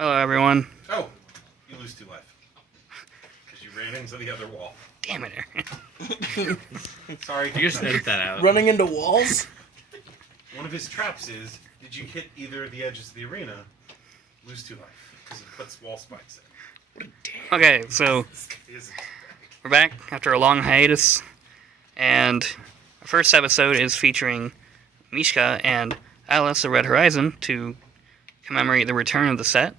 Hello, everyone. Oh, you lose 2 life. Because you ran into the other wall. Damn it, Aaron. Sorry. You just edit that out. Running into walls? One of his traps is, did you hit either of the edges of the arena, lose 2 life. Because it puts wall spikes in. Okay, so we're back after a long hiatus, and our first episode is featuring Miska and Alice of Red Horizon to commemorate the return of the set,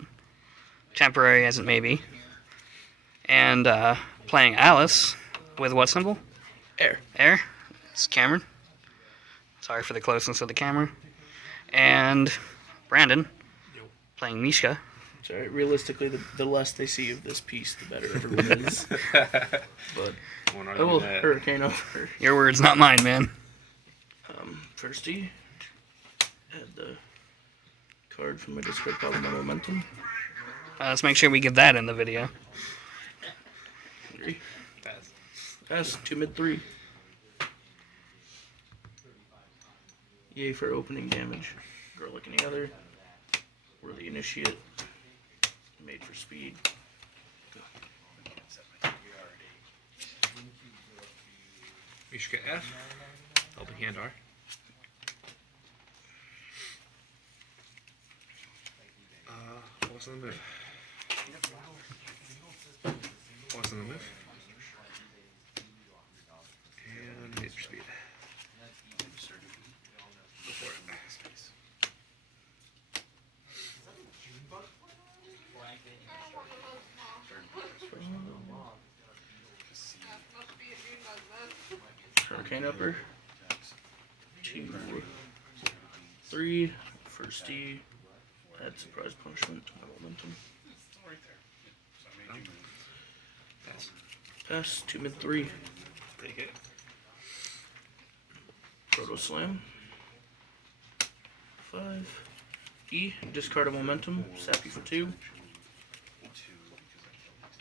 temporary as it may be, and playing Alice with what symbol? Air. Air. It's Kameron. Sorry for the closeness of the camera. And Brandon playing Miska. Sorry, realistically, the less they see of this piece, the better everyone is. But I will hurricane over. Your words, not mine, man. Firsty, add the card from my discard pile of my momentum. Let's make sure we get that in the video. 3. Pass. 2 mid 3. Yay for opening damage. Girl like any other. Worthy initiate. Made for speed. Miska F. Helping hand R. What's on the move? What's on the move? And mid for speed. Go for it. Hurricane upper. 2, 3. Firsty. Add surprise punishment to my momentum. Pass. Pass. 2 mid 3. Take it. Proto slam. 5. E. Discard a momentum. Sap you for 2.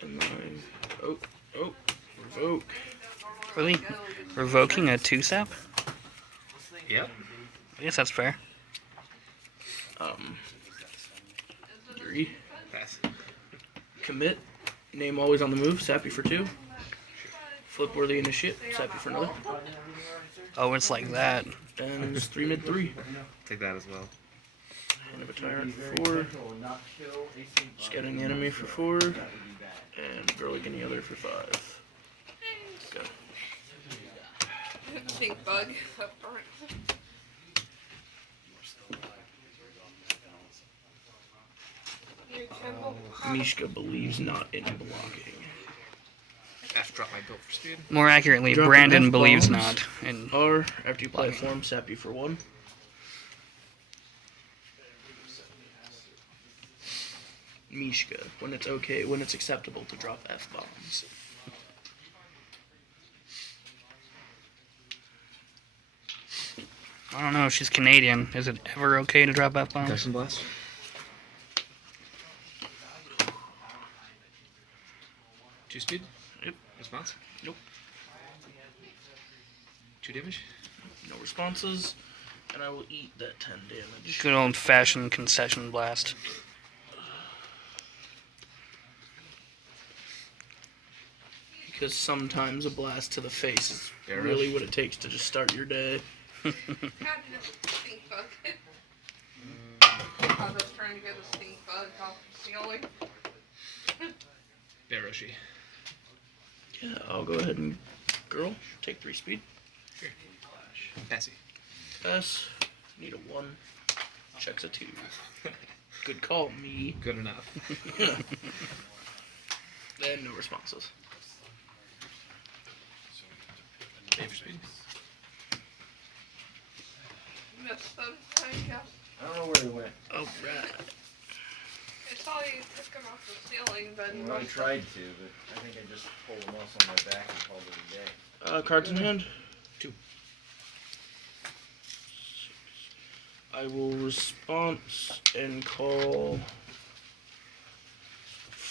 And 9. Oh. Revoke. Really? Revoking a 2-sap? Yep. I guess that's fair. 3. Pass. Commit. Name always on the move. Sap you for 2. Flip worthy initiate. Sap you for another. Oh, it's like that. And it's 3 mid 3. Take that as well. Hand of a tyrant for 4. Scouting the enemy for 4. And girl like any other for 5. Go. Stink bug up front. Miska believes not in blocking. F drop my build for speed. More accurately, Dropping Brandon F believes bombs. not. And R, after you play a Blocking. form, sap you for 1. Miska, when it's okay, when it's acceptable to drop F-bombs. I don't know, she's Canadian. Is it ever okay to drop F-bombs? Concussion blast. Two speed. Yep. Response. Nope. 2 damage. No responses, and I will eat that 10 damage. Good old-fashioned concession blast. Because sometimes a blast to the face is Fair really enough. what it takes to just start your day. How did it stink bug? I was trying to get a stink bug off the ceiling. Daroshi. Yeah, I'll go ahead and girl, take 3 speed. Sure. Passy. Pass. Need a 1. Checks a 2. Good call, me. Good enough. Then no responses. Pay for speed. Missed them, I guess. I don't know where he went. Alright. I saw you took them off the ceiling, but Well, I tried to, but I think I just pulled a muscle on my back and called it a day. Cards in hand. 2. I will response and call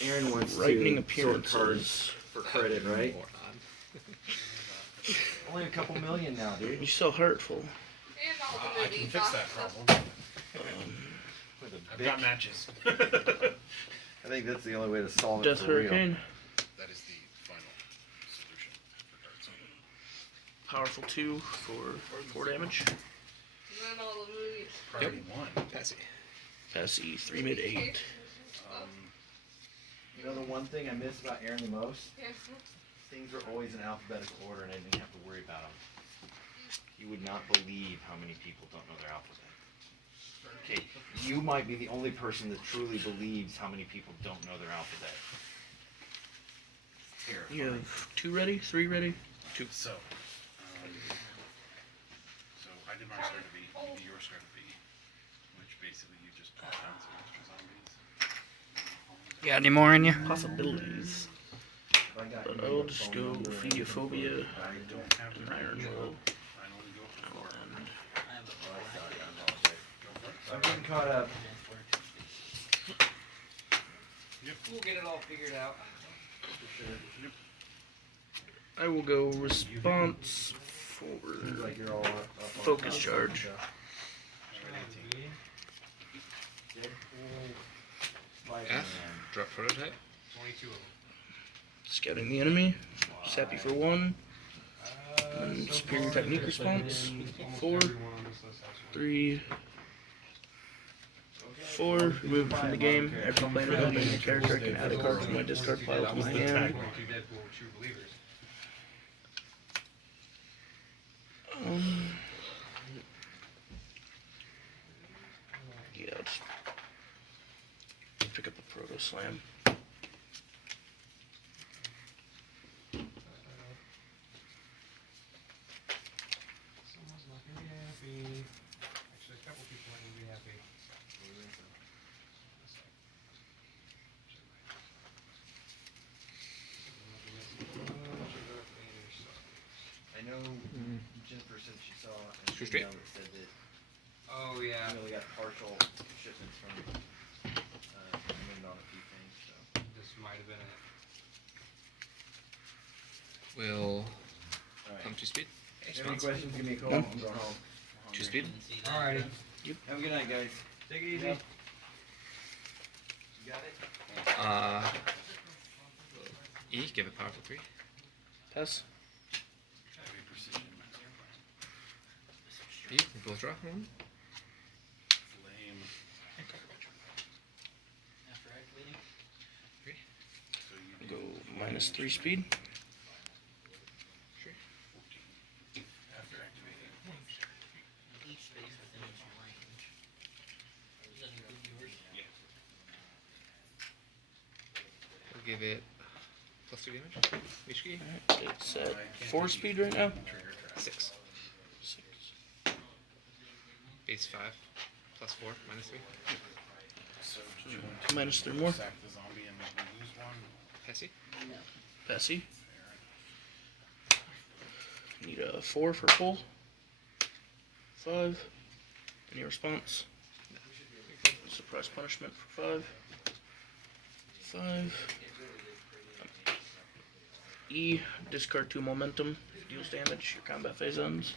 Aaron wants Lightning to sort appearances. cards for credit, right? Moron. Only a couple million now, dude. You're so hurtful. and all the I movie can fix that boxes. problem. With a I've big, got matches. I think that's the only way to solve it Death for real. Hurricane. That is the final solution for cards. Powerful 2 for 4 damage. And then all the movies. Priority 1. Passy. Passy 3 mid 8. You know the one thing I miss about Aaron the most? Yeah. Things are always in alphabetical order and I didn't have to worry about them. You would not believe how many people don't know their alphabet. Okay, you might be the only person that truly believes how many people don't know their alphabet. It's terrifying. You have 2 ready, 3 ready. So I did my start to B, you did your start to B, which basically you just put down some extra zombies. Got any more in you? Possibilities. If I got But you I'll the just phone go number and Phobia I don't have and the Iron Will. I only go for 4. And I'm getting caught up. We'll get it all figured out. I will go response for Seems like you're all up on focus top. charge. Deadpool, Spider-Man. F. Drop prototype. 22 of them. Scouting the enemy. Sappy for 1. And superior technique response. 4, 3, 4. Remove it from the game. Every player building a character can add a card from my discard pile to my hand. 22 Deadpool True Believers. Yeah, I'll just pick up a Proto Slam. Someone's not gonna be happy. Actually, a couple people aren't gonna be happy. I know Jennifer said she saw an Shoot straight. email that said that Oh yeah. you only got partial shipments from Kameron on a few things, so. This might have been it. Will Alright. come 2 speed. If you have any questions, give me a call. I'm going home. 2 speed. Alrighty. Have a good night, guys. Take it easy. Yep. You got it? E. Give it powerful 3. Pass. Heavy precision master plan. E. We both draw 1. Flame. Three. So you Go do -3 speed. Sure. 14. After activating. Yeah. We'll give it +2 damage. Mishki. It's at 4 speed right now. Trigger trap. 6. 6. Base 5. +4. -3. So do you want to -3 more. sack the zombie and make me lose 1? Passy. Passy. Need a 4 for pull. 5. Any response? Surprise punishment for 5. 5. E. Discard 2 momentum. Deals damage. Your combat phase ends.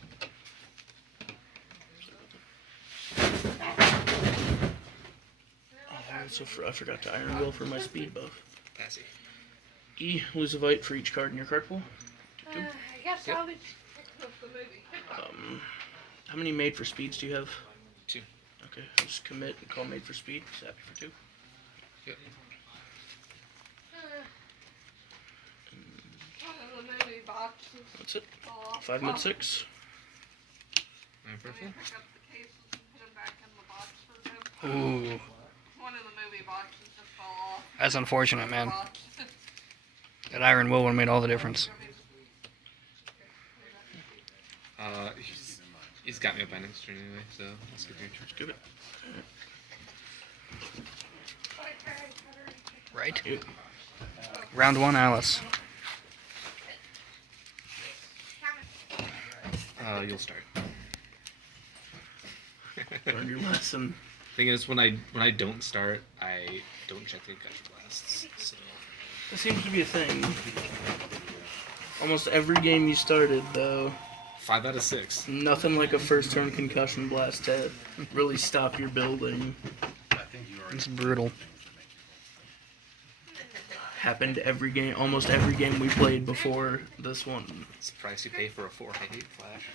I forgot to Iron Will for my speed buff. Passy. E. Lose a Vite for each card in your card pool. I guess Yep. I'll be of the movie. How many made for speeds do you have? 2. Okay, I'll just commit and call made for speed. Sappy for 2. Yep. One of the movie boxes That's it. fall off. 5 mid 6. 9 Let me purple. pick up the cases and put them back in the box for them. Ooh, One of the movie boxes just fell off. that's unfortunate, man. Box. That Iron Will would have made all the difference. He's got me up by next turn anyway, so I'll skip your turn. Give it. Right? Yep. Round 1, Alice. You'll start. Learn your lesson. Thing is, when I don't start, I don't check the concussion blasts. So That seems to be a thing. Almost every game you started, though, 5 out of 6. nothing like a first turn concussion blast to really stop your building. I It's brutal. Happened every game, almost every game we played before this one. It's the price you pay for a 4-8 flash.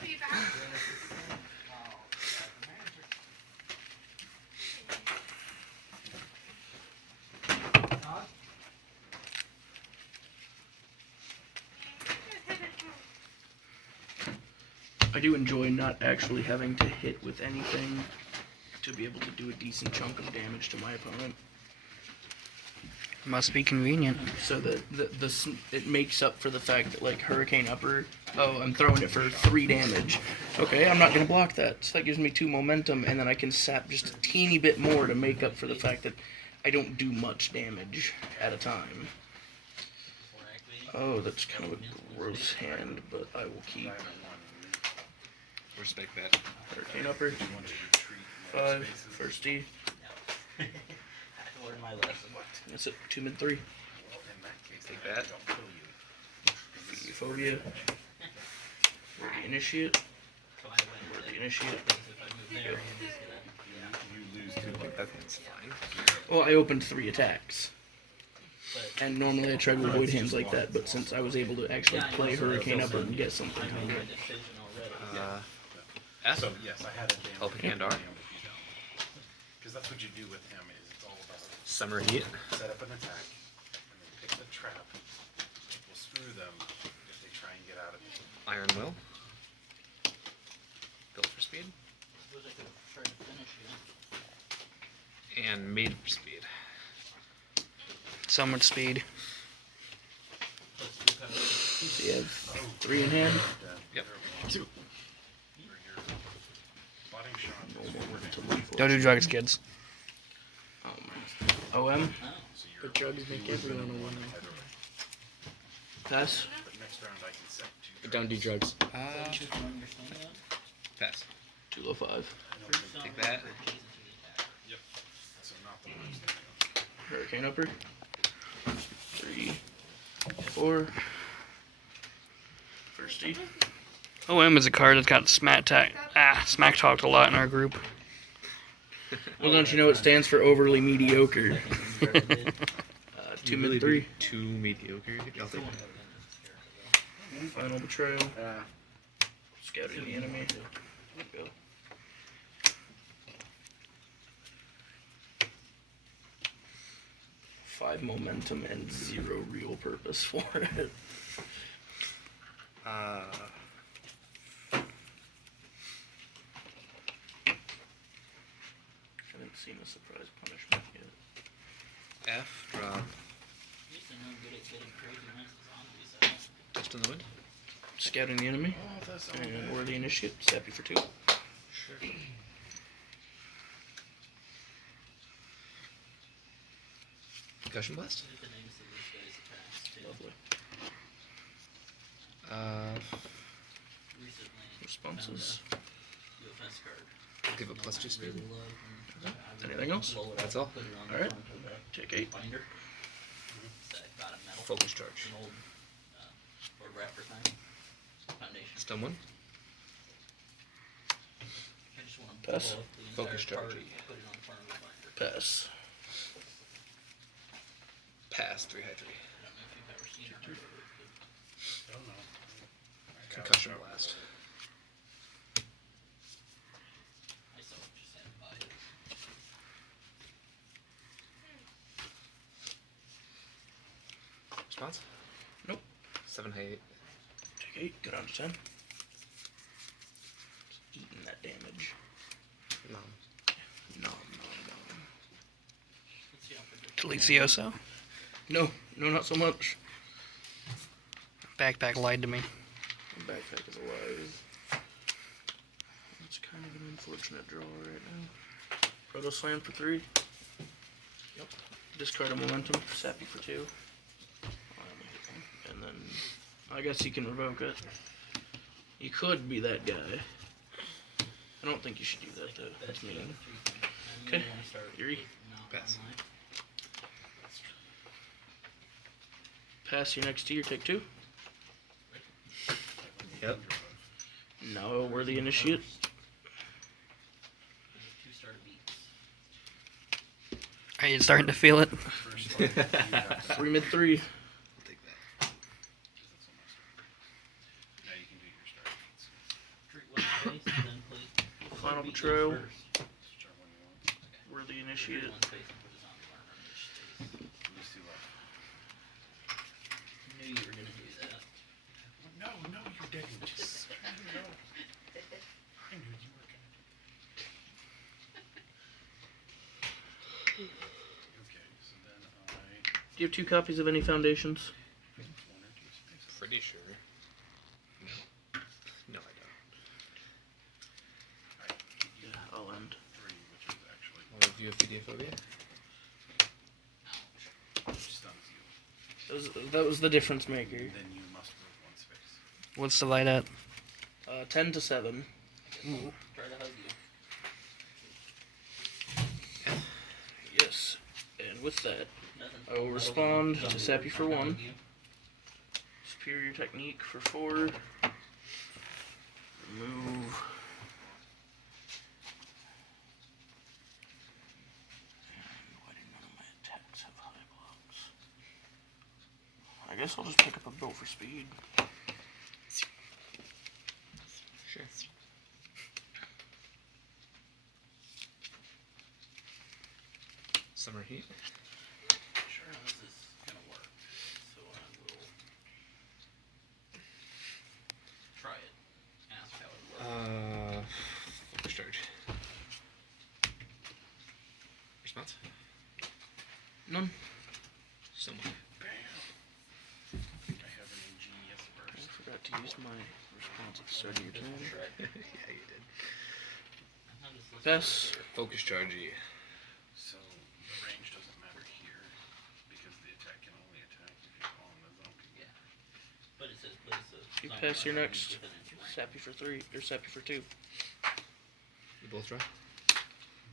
I do enjoy not actually having to hit with anything to be able to do a decent chunk of damage to my opponent. Must be convenient. So that it makes up for the fact that, like, Hurricane Upper, oh, I'm throwing it for 3 damage. Okay, I'm not going to block that. So that gives me 2 momentum, and then I can sap just a teeny bit more to make up for the fact that I don't do much damage at a time. Oh, that's kind of a gross hand, but I will keep. Respect that. Hurricane Upper. 5, first D. That's it, 2 mid 3. Take that. Phobia. Worthy Initiate. Worthy Initiate. Go. That's fine. Well, I opened 3 attacks. And normally I try to avoid hands like that, but since I was able to actually play Hurricane Upper and get something out of it. S. So yes, I had a damn. Open hand R. Because that's what you do with him. Is it's all about Summer heat. set up an attack and then pick the trap. It will screw them if they try and get out of it. Iron Will. Build for speed. And made for speed. So much speed. So you have 3 in hand. Yep. Don't do drugs, kids. OM. The drugs make everyone a winner. Pass. But next round I can set 2 Don't do drugs. Pass. 2 low 5. Take that. So not the ones. Hurricane Upper. 3, 4. First D. OM is a card that's got smack talked a lot in our group. Well, don't you know it stands for overly mediocre? 2 mid 3. 2 mediocre. I'll take that. Final Betrayal. Scouting the enemy. Go. Five momentum and 0 real purpose for it. Haven't seen a surprise punishment yet. F. Drop. Just in the wind. Scouting the enemy. And Worthy Initiate. Sappy for 2. Sure. Concussion Blast. Lovely. Responses. Give it +2 speed. Anything else? That's all. Alright. Take 8. Focus charge. Stun 1. Pass. Focus charge. Pass. Pass. 3 high 3. Concussion Blast. Response? Nope. 7 high 8. Take 8. Go down to 10. Just eating that damage. No. No. Delicioso. No, not so much. Backpack lied to me. My backpack is alive. It's kind of an unfortunate draw right now. Proto Slam for 3. Yep. Discard a momentum. Sappy for 2. And then I guess you can revoke it. You could be that guy. I don't think you should do that though. That's mean. Okay. Yuri. Pass. Pass your next tier. Take 2. Yep. No Worthy Initiate. Are you starting to feel it? First fight, you have to- 3 mid 3. I'll take that. Now you can do your start. Treat one space, then put Final beat betrayal. those first. Start when you want. We're the Treat initiated. one space and put a zombie marker on each space. Lose 2 life. Knew you were gonna do that. No, you're dead. You just. I knew you were gonna. Okay, so then Do you have 2 copies of any foundations? 1 or 2 spaces. Pretty sure. No. No, I don't. Yeah, I'll end. 3, which is actually Well, do you have PDFobia? stuns you. That was the difference maker. Then you must move 1 space. What's the light at? 10 to 7. Try to hug you. Yes. And with that, Nothing. I will respond to Sappy for 1. Superior technique for 4. Remove. Why do none of my attacks have high blocks? I guess I'll just pick up a bow for speed. Sure. Summer heat. Sure, how is this gonna work? So I will try it. Ask how it works. Focus charge. Response? None. Someone. Bam! I have an ingenious I burst. forgot to use my response at the start of your turn. Yeah, you did. How does this Pass. work? Focus charge. So the range doesn't matter here because the attack can only attack if you're on the zombie. Yeah. But it says place a You zombie pass your marker next. within its range. Sappy for 3, or Sappy for 2. You both draw?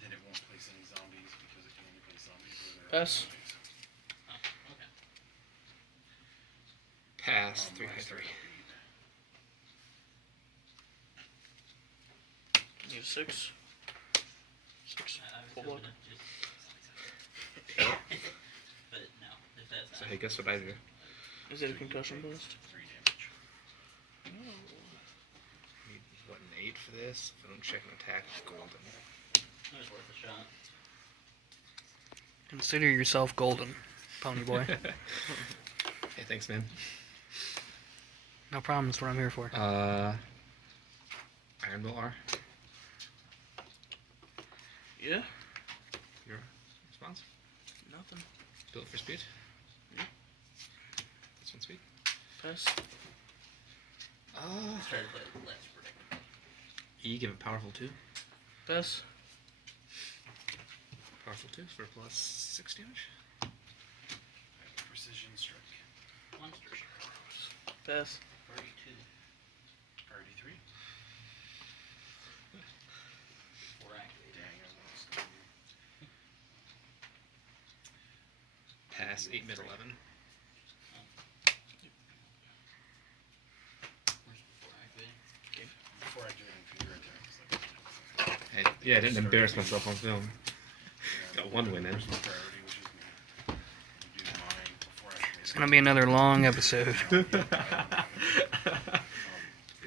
Then it won't place any zombies because it can only place zombies where there Pass. are zombies. Oh, okay. Pass. 3 I by start 3. to read. You have 6. 6. I was Full hoping block. it just. But no, if that's So hey, guess what I do? Is it a concussion blast? 3 damage. Need, what, an 8 for this? If I don't check an attack, it's golden. it was worth a shot. Consider yourself golden, pony boy. Hey, thanks, man. No problem, that's what I'm here for. Iron Will R. Yeah? Your response? Nothing. Built for speed? Yeah. This one's speed? Pass. Let's try to play it less predictable. E, give it powerful 2. Pass. Powerful 2 for plus 6 damage. I have a precision strike. Monster Strike. Pass. Party 2. Party 3. Or activate. Dang, I lost. Pass 8 mid 11. Where's before activating? Before activating for your attack, it's like, Hey, yeah, I didn't embarrass myself on film. Got 1 win in. First priority, which is me. You do mine before activating. It's gonna be another long episode.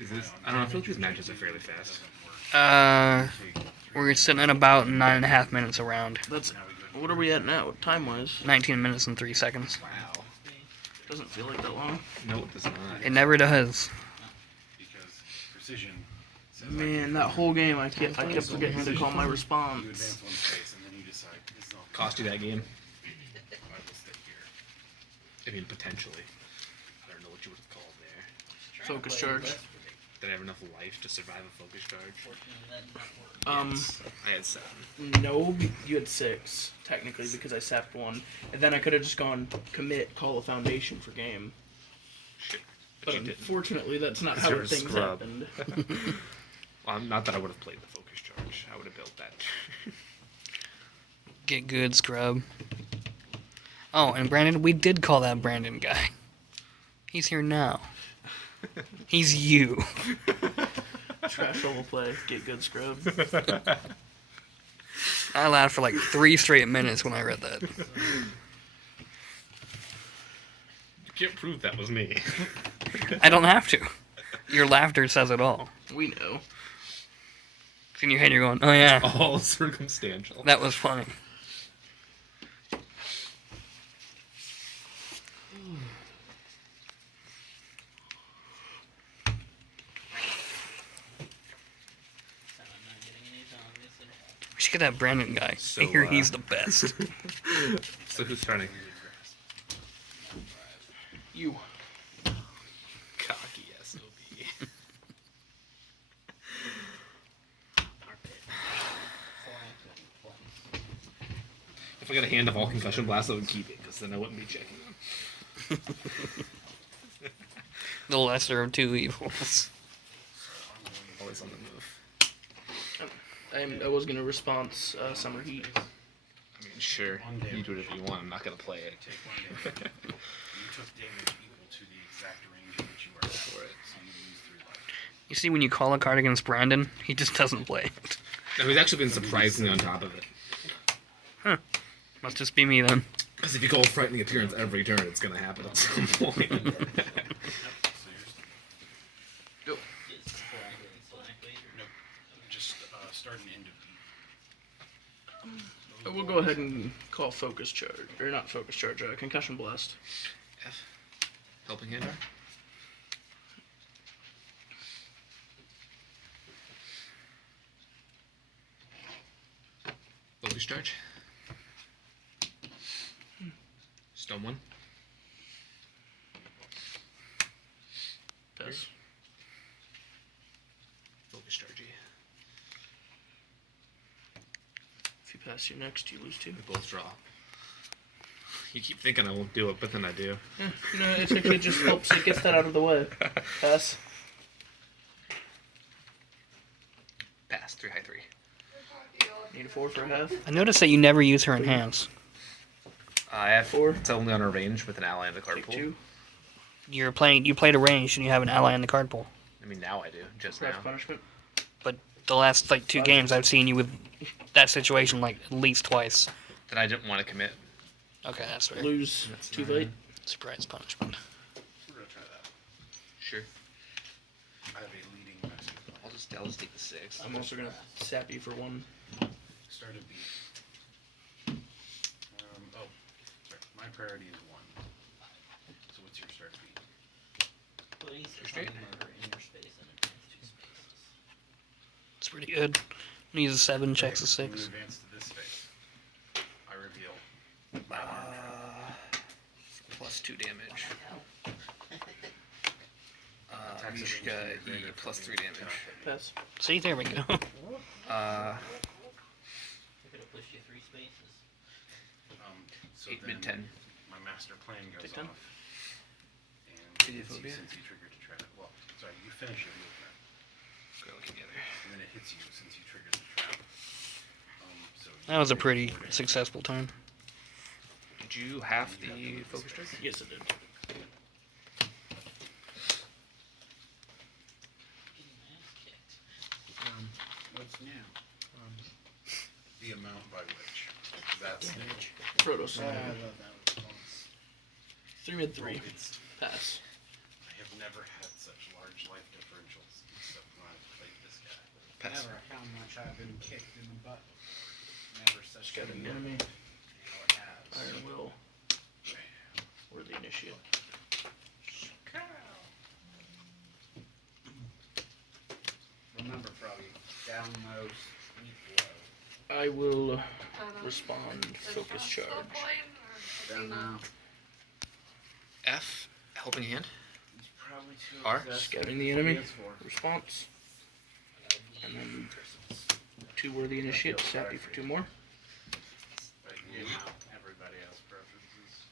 Is this? I don't know. I feel like these matches are fairly fast. We're sitting at about 9.5 minutes around. That's. What are we at now, time wise? 19 minutes and 3 seconds. Wow. Doesn't feel like that long. No, it does not. It never does. Because precision says Man, that whole game I kept forgetting to call my you response. advance 1 space and then you decide this is not Cost you that game? I will stay here. I mean, potentially. I don't know what you would have called there. Focus charge. Did I have enough life to survive a focus charge? Fortunately, that did not work. Yes. I had 7. No, you had 6, technically, because I sapped 1. And then I could have just gone commit, call a foundation for game. Shit. But you didn't. unfortunately, that's not 'Cause how you're a things scrub. happened. Well, not that I would have played the focus charge. I would have built that. Get good, scrub. Oh, and Brandon, we did call that Brandon guy. He's here now. He's you. Trash level play, get good scrub. I laughed for like 3 straight minutes when I read that. You can't prove that was me. I don't have to. Your laughter says it all. We know. In your head, you're going, "Oh yeah, All circumstantial. that was funny." We should get that Brandon guy. So, I hear he's the best. So who's starting? You. Cocky SOB. If I got a hand of all concussion blasts, I would keep it, because then I wouldn't be checking them. The lesser of two evils. Always on the move. I was gonna respond Summer Heat. I mean, sure, you do whatever you want. I'm not gonna play it. Take 1 damage. You took damage equal to the exact range in which you were at. for it. So you lose 3 life. You see, when you call a card against Brandon, he just doesn't play it. No, he's actually been surprisingly on top of it. Must just be me then. Because if you call frightening appearance every turn, it's gonna happen at some point. So yours. Go. Nope. Just start an end of We'll go ahead and call Focus Charge. Or not Focus Charge, Concussion Blast. F. Helping hand. Focus charge. Stone 1. Pass. Focus charge. If you pass your next, you lose 2. We both draw. You keep thinking I won't do it, but then I do. No, it just helps. It gets that out of the way. Pass. Pass. 3 high 3. Need a 4 for a half. I noticed that you never use her enhance. I have 4. It's only on a range with an ally in the card Take pool. 2. You played a range and you have an ally in the card pool. I mean, now I do. Just Crash now. punishment. But the last like 2 games, I've seen you with that situation like at least twice. Then I didn't want to commit. Okay, that's fair. Lose That's 2 9. late. Surprise punishment. We're gonna try that. Sure. I have a leading basketball. I'll just take the 6. I'm also gonna sap you for 1. Start a B. Sorry. My priority is 1. So what's your start B? Please, straight. murder in your space and advance 2 spaces. It's pretty good. He uses 7, checks a Okay, when we 6. advance to this phase, I reveal my arm trap. Plus 2 damage. Attacks Mishka against E you, plus 3 damage. Pass. See, there we go. I could have pushed you 3 spaces. So 8 then mid 10. my master plan goes Take 10. off. And Idiophobia? since you triggered to try to, well, sorry, you finish your wheel turn. Go together. And then it hits you since you triggered the trap. So That was a pretty successful turn. Did you have the focus charge? Yes, it did. Getting my ass kicked. What's new? The amount by which. That's Protos. Uh, 3 mid 3. Well, it's, Pass. I have never had such large life differentials except when I've played this guy. Pass. Never how much I've been kicked in the butt. Never such Got an enemy. Now it has. Iron Will. Or the Initiate. Remember, Froggy, downmost, eat low. I will respond. Focus Charge. Down now. F. Helping hand. It's probably too R? excessive. Scouting the enemy. PS4. Response. And then 2 Worthy Initiate. Sap you for 2 more. But you know, everybody has preferences.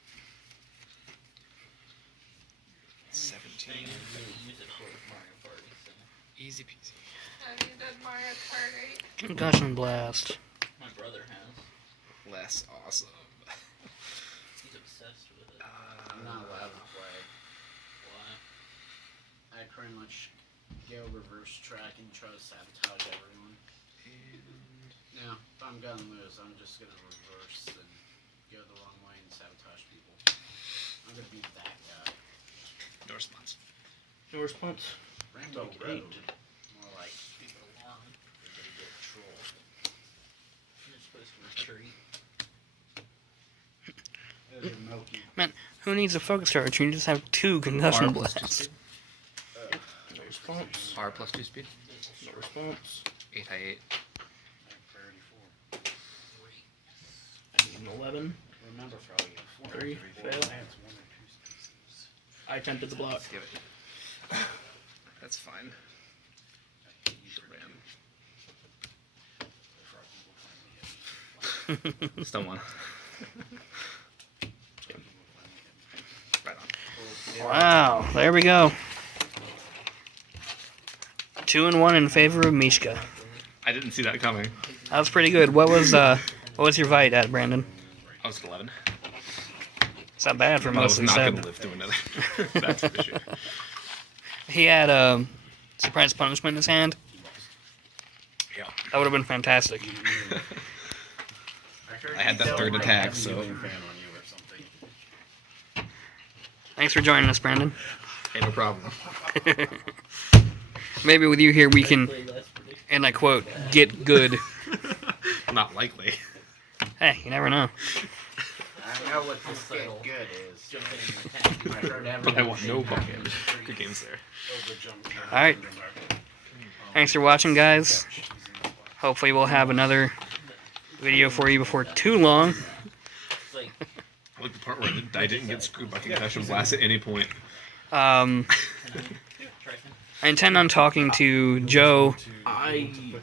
17. Use it for Mario Party, so Easy peasy. Have you done Mario Kart 8? Concussion blast. my brother has. Less awesome. He's obsessed with it. I'm not allowed to play. Why? I pretty much go reverse track and try to sabotage everyone. Yeah, if I'm gonna lose, I'm just gonna reverse and go the wrong way and sabotage people. I'm gonna be that guy. No response. No response. Rainbow Take Road. 8. More like keep it along. You're gonna get trolled. You're supposed to retreat. There's your Milky. Man, who needs a focus charge? You just have 2 concussion blasts. No response. R plus 2 speed. No response. 8 high 8. Priority 4. I need an 11. Remember, for all you 3. Fail. Plants 1 or 2 species. I attempted the block. Give it. That's fine. Still one. Right on. Wow, there we go. 2-1 in favor of Miska. I didn't see that coming. That was pretty good. What was your fight at, Brandon? I was at 11. It's not bad for I most was of not the going to set. live to another. That's for sure. He had surprise punishment in his hand. Yeah. That would have been fantastic. I had that third attack, so. Thanks for joining us, Brandon. Hey, no problem. Maybe with you here we can, and I quote, get good. Not likely. Hey, you never know. I know what this get good is. But I want no bucket. Good games there. Alright. Thanks for watching, guys. Hopefully we'll have another video for you before too long. I like the part where I didn't get screwed by concussion blast at any point. I intend on talking to Joe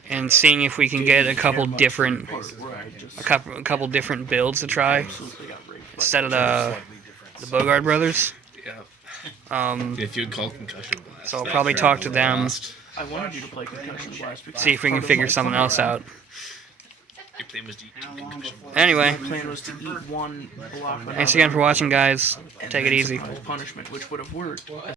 and seeing if we can get a couple different builds to try instead of the Bogard brothers. Yeah. Um, If you'd call concussion blast. So I'll probably talk to them. I wanted you to play Concussion Blast. because see if we can part of figure my something plan- else out. Your plan was to eat concussion blast. Anyway, My plan was to eat one block. thanks again for watching, guys. Take it easy. Punishment, which would have worked.